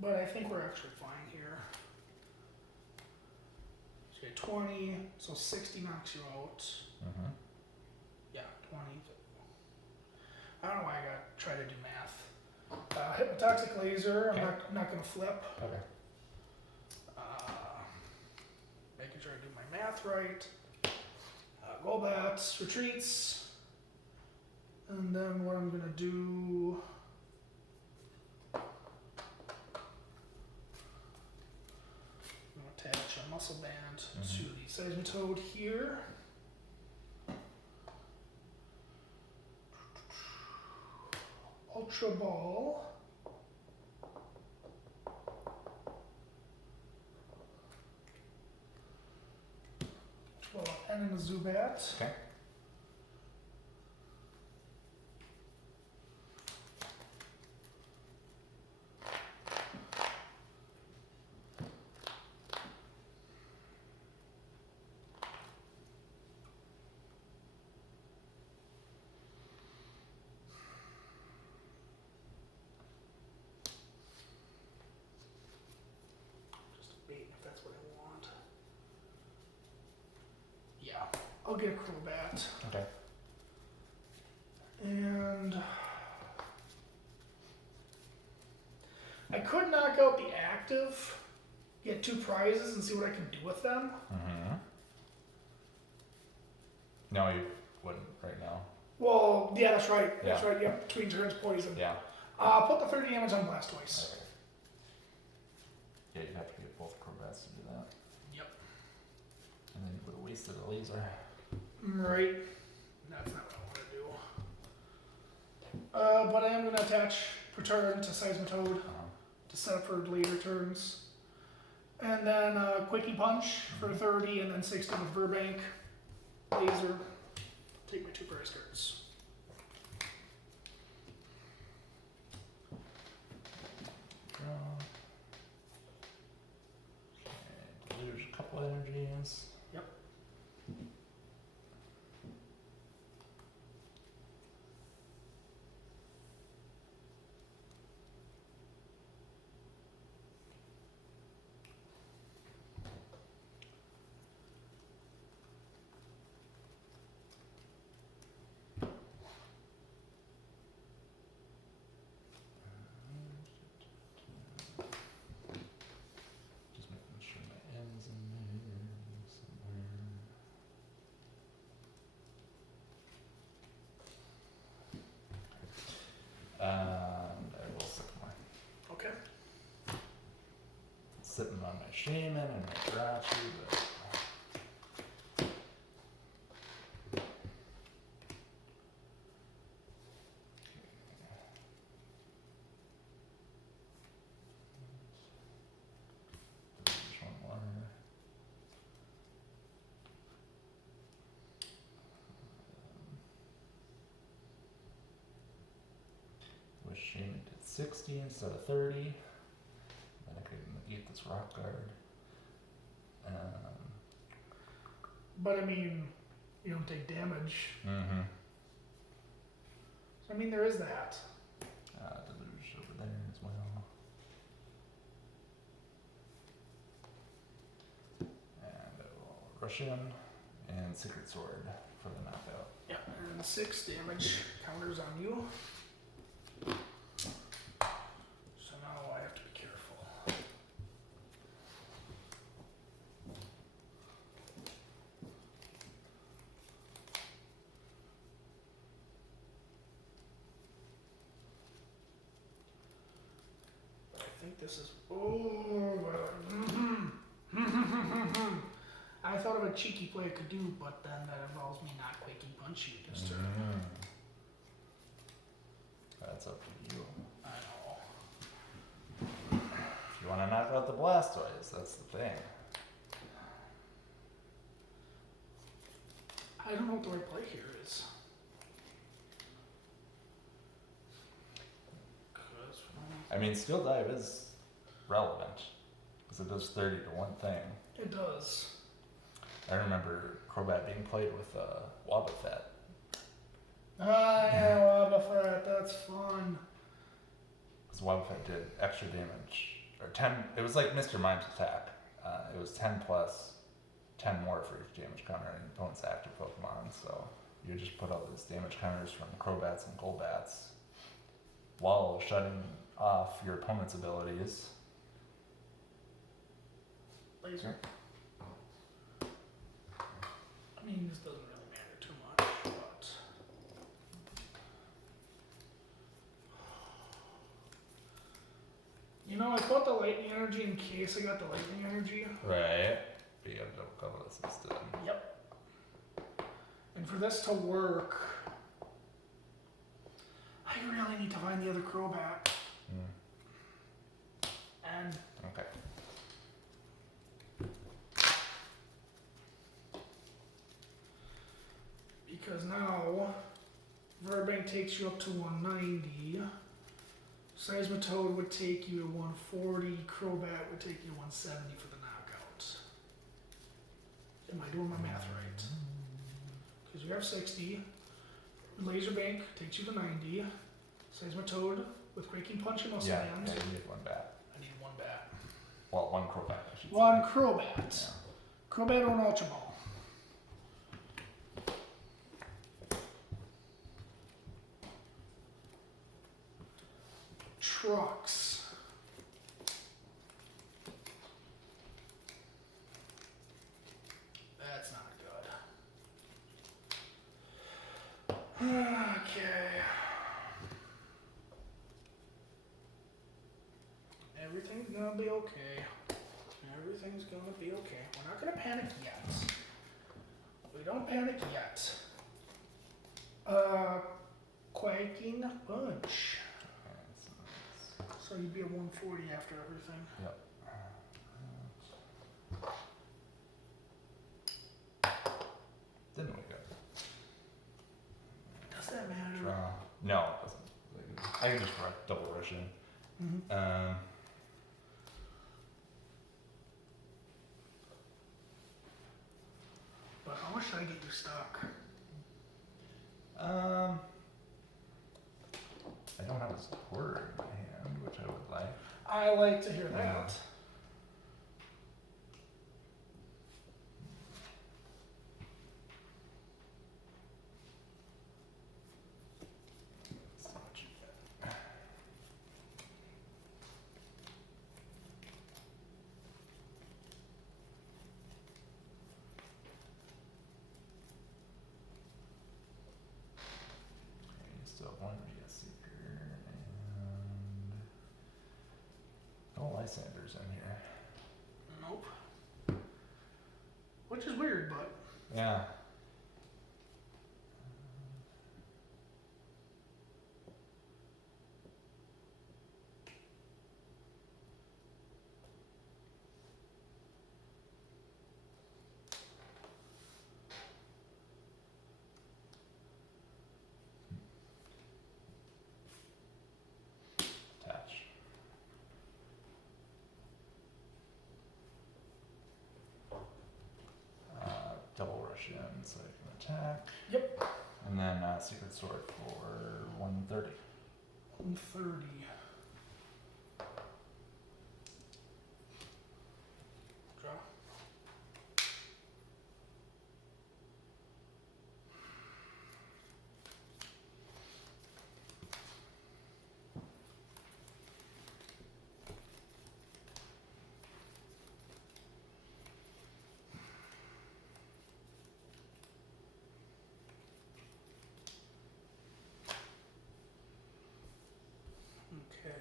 But I think we're actually fine here. So you get 20, so 60 knocks you out. Yeah, 20. I don't know why I got try to do math. Hypnotoxic laser. Okay. I'm not going to flip. Okay. Making sure I do my math right. Golbats, retreats. And then what I'm going to do... I'm going to attach a muscle band to the Seismitoad here. Ultra Ball. Well, and in a Zubat. Okay. Just debating if that's what I want. Yeah, I'll get a Crobat. Okay. And I could knock out the active, get 2 prizes, and see what I can do with them. No, you wouldn't right now. Well, yeah, that's right. Yeah. That's right. Yep, between turns, poison. Yeah. Put the 30 damage on Blastoise. Okay. Yeah, you'd have to get both Crobats to do that. Yep. And then you would have wasted a laser. Right. That's not what I want to do. But I am going to attach Return to Seismitoad to set up for later turns. And then Quickie Punch for 30, and then 60 with Burbank. Laser. Take my 2 prize cards. Draw. Okay, lose a couple energies. Yep. Just making sure my N's in there somewhere. I will sip more. Okay. Sipping on my Shaman and my Grouchy, but there's one more. Wish Shaman did 60 instead of 30. Then I could negate this Rock Guard. But I mean, you don't take damage. I mean, there is that. Deluge over there as well. And I will rush in and Secret Sword for the knockout. Yeah, and 6 damage counters on you. So now I have to be careful. But I think this is. Oh, I thought of a cheeky play I could do, but then that involves me not Quaking Punch you this turn. That's up to you. I know. If you want to knock out the Blastoise, that's the thing. I don't know what the right play here is. 'Cause, I mean, Steel Dive is relevant because it does 30 to one thing. it does. I remember Crobat being played with Wobbuffet. Ah, yeah, Wobbuffet, that's fun. Because Wobbuffet did extra damage, or 10, it was like Mr. Mime's attack. It was 10 plus, 10 more for each damage counter in opponent's active Pokemon, so you just put all those damage counters from Crobats and Golbats while shutting off your opponent's abilities. Laser. I mean, this doesn't really matter too much, but. You know, I put the lightning energy in case I got the lightning energy. Right. But you have double cover this instead. Yep. And for this to work, I really need to find the other Crobat. And Okay. because now Verbank takes you up to 190. Seismitoad would take you to 140. Crobat would take you 170 for the knockout. Am I doing my math right? Because you have 60. Laserbank takes you to 90. Seismitoad with Quaking Punch and Muscle Yeah, Hand. yeah, you need one bat. I need one bat. Well, one Crobat, I should One say. Crobat. Yeah. Crobat or an Ultra Ball. Trucks. That's not good. Okay. Everything's gonna be okay. Everything's gonna be okay. We're not gonna panic yet. We don't panic yet. Quaking Punch. Okay, so that's- So you'd be at 140 after everything. Yep. Didn't we go? Does that matter? Draw. No, it doesn't. I can just double rush in. Mm-hmm. But how much should I get you stuck? I don't have a quarter in my hand, which I would like. I like to hear Yeah. that. So much better. Okay, you still have one VS Seeker and no Lysanders in here. Nope. Which is weird, but Yeah. Attach. Double rush in so I can attack. Yep. And then Secret Sword for 130. 130. Draw. Okay.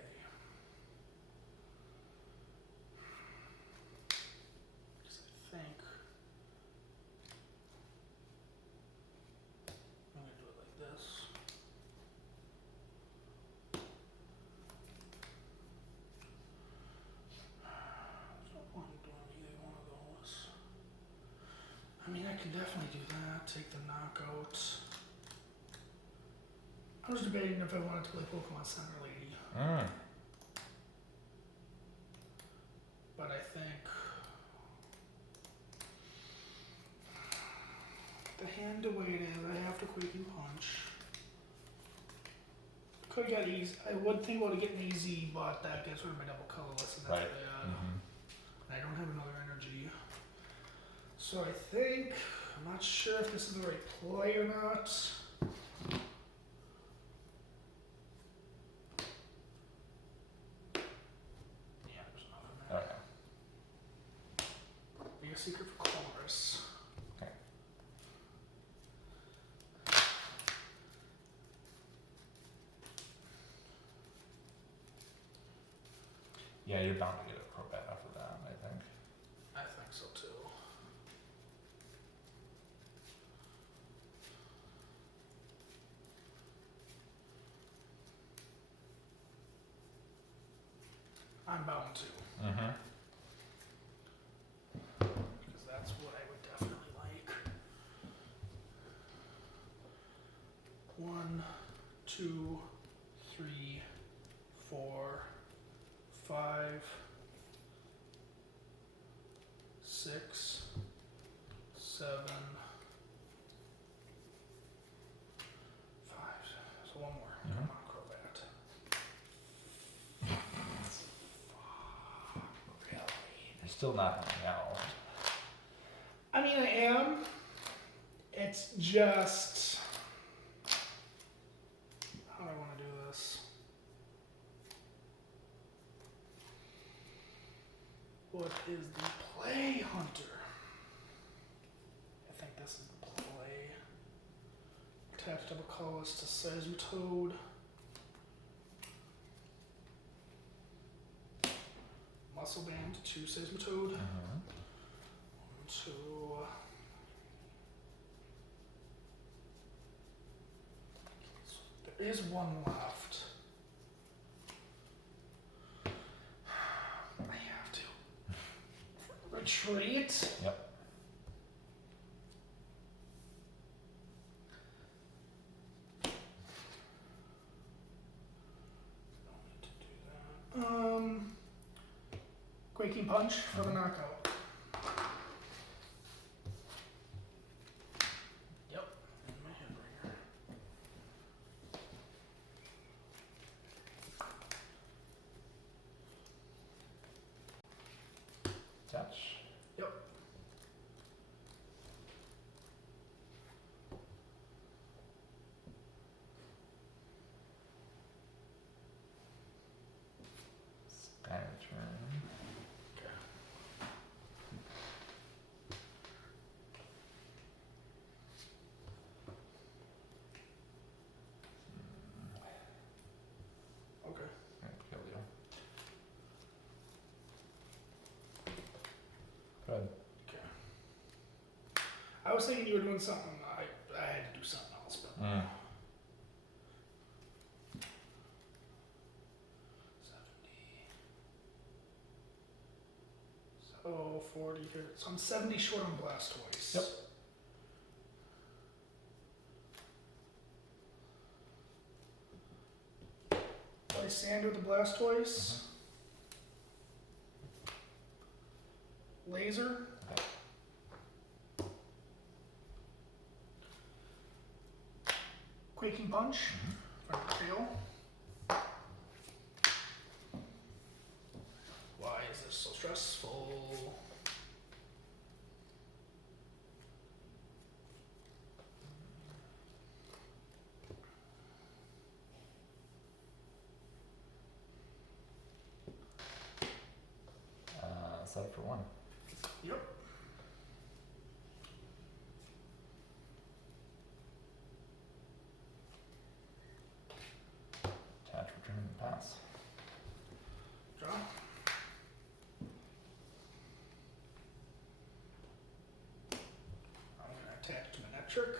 I think I'm gonna do it like this. There's no point in doing either one of those. I mean, I can definitely do that. Take the knockout. I was debating if I wanted to play Pokemon Center Lady, but I think the hand the way it is, I have to Quaking Punch. Could get easy. I would think about getting easy, but that gets rid of my double colorless, and that's Right. bad. Mm-hmm. And I don't have another energy. So I think, I'm not sure if this is the right play or not. Yeah, there's nothing there. Okay. Be a secret for Chorus. Okay. Yeah, you're bound to get a Crobat after that, I think. I think so too. I'm bound to, Mm-hmm. because that's what I would definitely like. 1, 2, 3, 4, 5, 6, 7, 5. So one more. Mhm. Come on, Crobat. Really? You're still not hanging out. I mean, I am. It's just. How do I want to do this? What is the play, Hunter? I think this is the play. Attach double colors to Seismitoad. Muscle Band to Seismitoad. Mm-hmm. 1, 2. There is one left. I have to retreat. Yep. Don't need to do that. Quaking Punch for the knockout. Yep, and my Handbringer. Touch. Yep. Sky return. Okay. Okay. Keldeo. Good. Okay. I was thinking you were doing something. I had to do something else, but. 70. So 40, 50. So I'm 70 short on Blastoise. Yep. Play Sand with the Blastoise. Laser. Okay. Quaking Punch for the tail. Why is this so stressful? Set up for 1. Yep. Attach, return, and pass. Draw. I'm gonna attach to Manectric.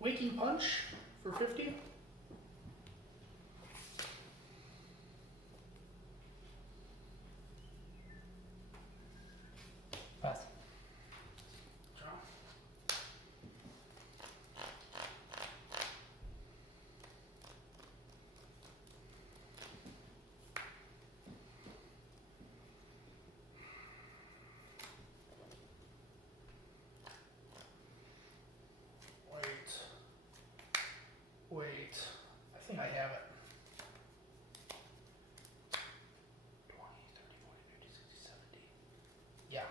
Waking Punch for 50. Pass. Draw. Wait. I think I have it. 20, 30, 40, 50, 60, 70. Yeah.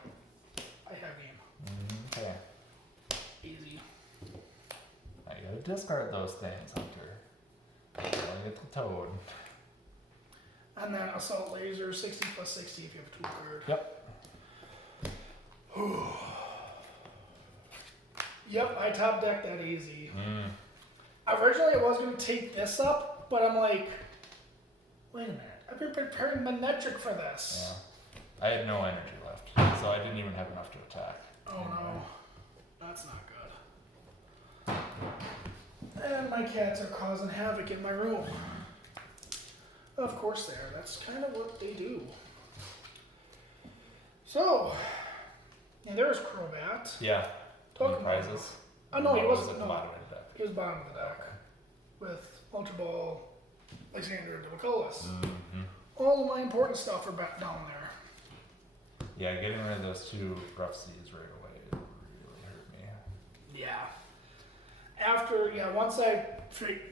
I have game. Okay. Easy. Now you gotta discard those things, Hunter. You only get the Toad. And then Assault Laser, 60 plus 60 if you have a 2 card. Yep. Yep, I top decked that easy. Mm. Originally, I was going to take this up, but I'm like, wait a minute. I've been preparing Manectric for this. Yeah. I had no energy left, so I didn't even have enough to attack. Oh no. That's not good. And my cats are causing havoc in my room. Of course they are. That's kind of what they do. So, yeah, there's Crobat. Yeah. Pokemon. Prizes. Oh no, he Or was wasn't. it the No, bottom of the deck? he was bottom of the deck with Ultra Ball, Lysander, and Demicolis. Mm-hmm. All of my important stuff are back down there. Yeah, getting rid of those 2 rough seas right away really hurt me. Yeah. After,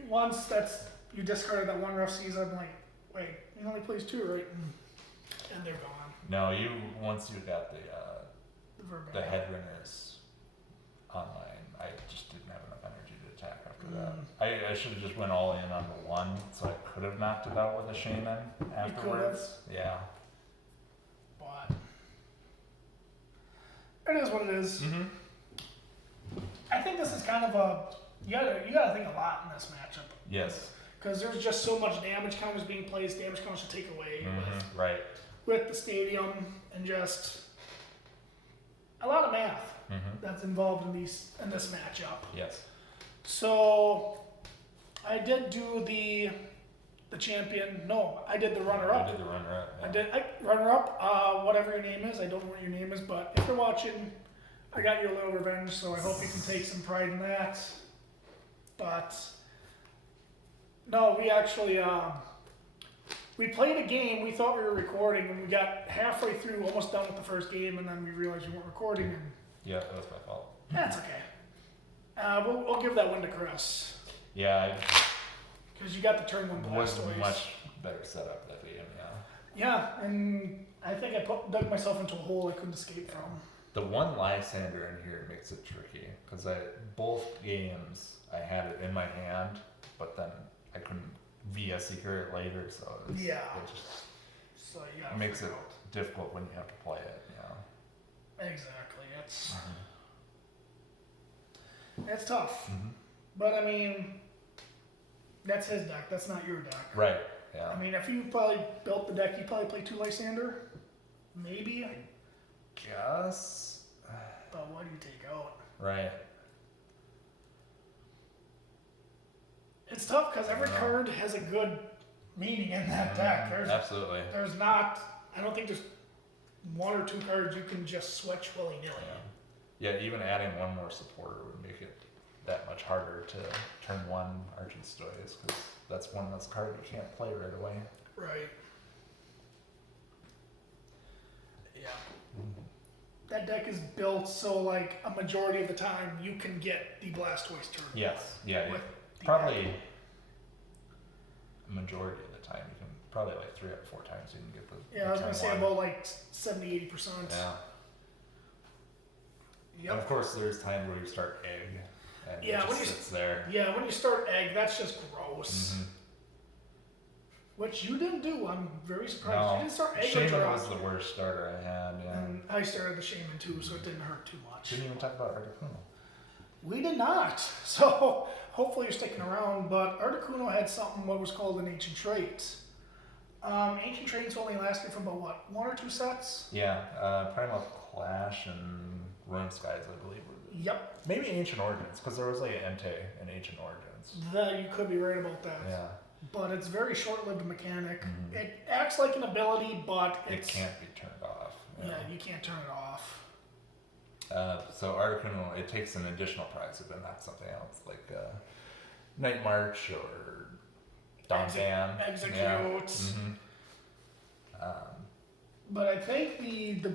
once you discarded that 1 rough seas, I'm like, wait, he only plays 2, right? And they're gone. No, once you got the Verbatim. headringers online, I just didn't have enough energy to attack after that. I should have just went all in on the 1, so I could have knocked it out with a shaman afterwards. Yeah. But it is what it is. Mm-hmm. I think this is kind of a you gotta think a lot in this matchup. Yes. Because there's just so much damage counters being placed, damage counters to take away Right. with the stadium, and just a lot of math that's involved in this matchup. Yes. So I did do the champion. No, I did the runner-up. You did the runner-up. Yeah. I did runner-up. Whatever your name is, I don't know what your name is, but if you're watching, I got you a little revenge, so I hope you can take some pride in that. But no, we actually we played a game. We thought we were recording, and we got halfway through, almost done with the first game, and then we realized we weren't recording. And Yeah, that was my fault. that's okay. We'll give that one to Chris. Yeah, Because you got the turn 1 was Blastoise. much better setup that game, yeah. Yeah, and I think I dug myself into a hole I couldn't escape from. The 1 Lysander in here makes it tricky, because both games I had it in my hand, but then I couldn't via secret later, so it just So you gotta makes it figure out. difficult when you have to play it, yeah. Exactly. It's tough. Mm-hmm. But I mean, that's his deck. That's not your deck. Right, yeah. I mean, if you probably built the deck, you probably play 2 Lysander. Maybe. Guess. But what do you take out? Right. It's tough because every card has a good meaning in that deck. Absolutely. There's not. I don't think there's 1 or 2 cards you can just switch willy-nilly. Yeah, even adding one more supporter would make it that much harder to turn one Argentstoys, because that's one less card you can't play right away. Right. Yeah. That deck is built so like a majority of the time you can get the Blastoise turn. Yes, yeah, With the probably a majority of the time you can, probably like 3 out of 4 times you can get the Yeah, I was turn gonna say one. about like 70-80%. Yeah. Yep. And of course there's times where you start egg and Yeah, it when just you sits there. Yeah, when you start egg, that's just gross. Mm-hmm. Which you didn't do. I'm very surprised. No, You didn't start egg or Shaman draw. was the worst starter I had, yeah. And I started the Shaman too, so it didn't hurt too much. Didn't even talk about Articuno. We did not. So hopefully you're sticking around. But Articuno had something what was called an ancient trait. Ancient traits only lasted for about what, 1 or 2 sets? Yeah, Primal Clash and Ruin Skies, I believe. Were Yep. maybe Ancient Origins, because there was like Entei in Ancient Origins. That you could be right about that. Yeah. But it's very short-lived mechanic. Mhm. It acts like an ability, but It it's can't be turned off. yeah, you can't turn it off. So Articuno, it takes an additional prize if it knocks something else, like Night March or Donphan. Execute. Yeah. Mm-hmm. But I think the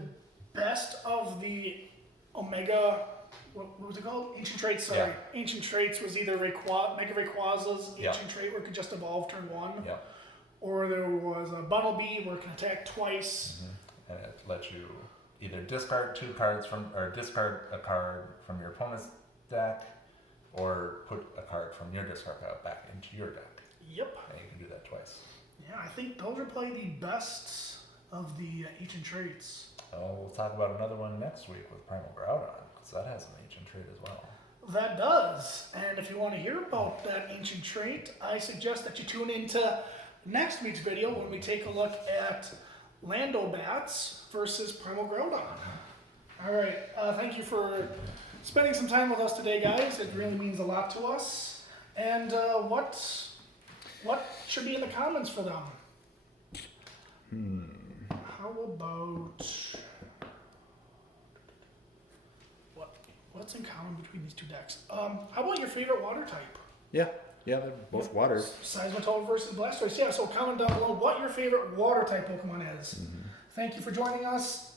best of the Omega, what was it called? Ancient traits. Sorry, Yeah. ancient traits was either Mega Rayquaza's Yeah. ancient trait where it could just evolve turn 1, Yeah. or there was a Bunnelby where it can attack twice. Mm-hmm. And it lets you either discard 2 cards or discard a card from your opponent's deck, or put a card from your discard pile back into your deck. Yep. And you can do that twice. Yeah, I think those are probably the best of the ancient traits. Oh, we'll talk about another one next week with Primal Groudon, because that has an ancient trait as well. That does. And if you want to hear about that ancient trait, I suggest that you tune into next week's video when we take a look at Lando Bats versus Primal Groudon. All right. Thank you for spending some time with us today, guys. It really means a lot to us. And what should be in the comments for them? How about what's in common between these 2 decks? How about your favorite water type? Yeah, they're both waters. Seismitoad versus Blastoise. Yeah, so comment down below what your favorite water type Pokemon is. Thank you for joining us.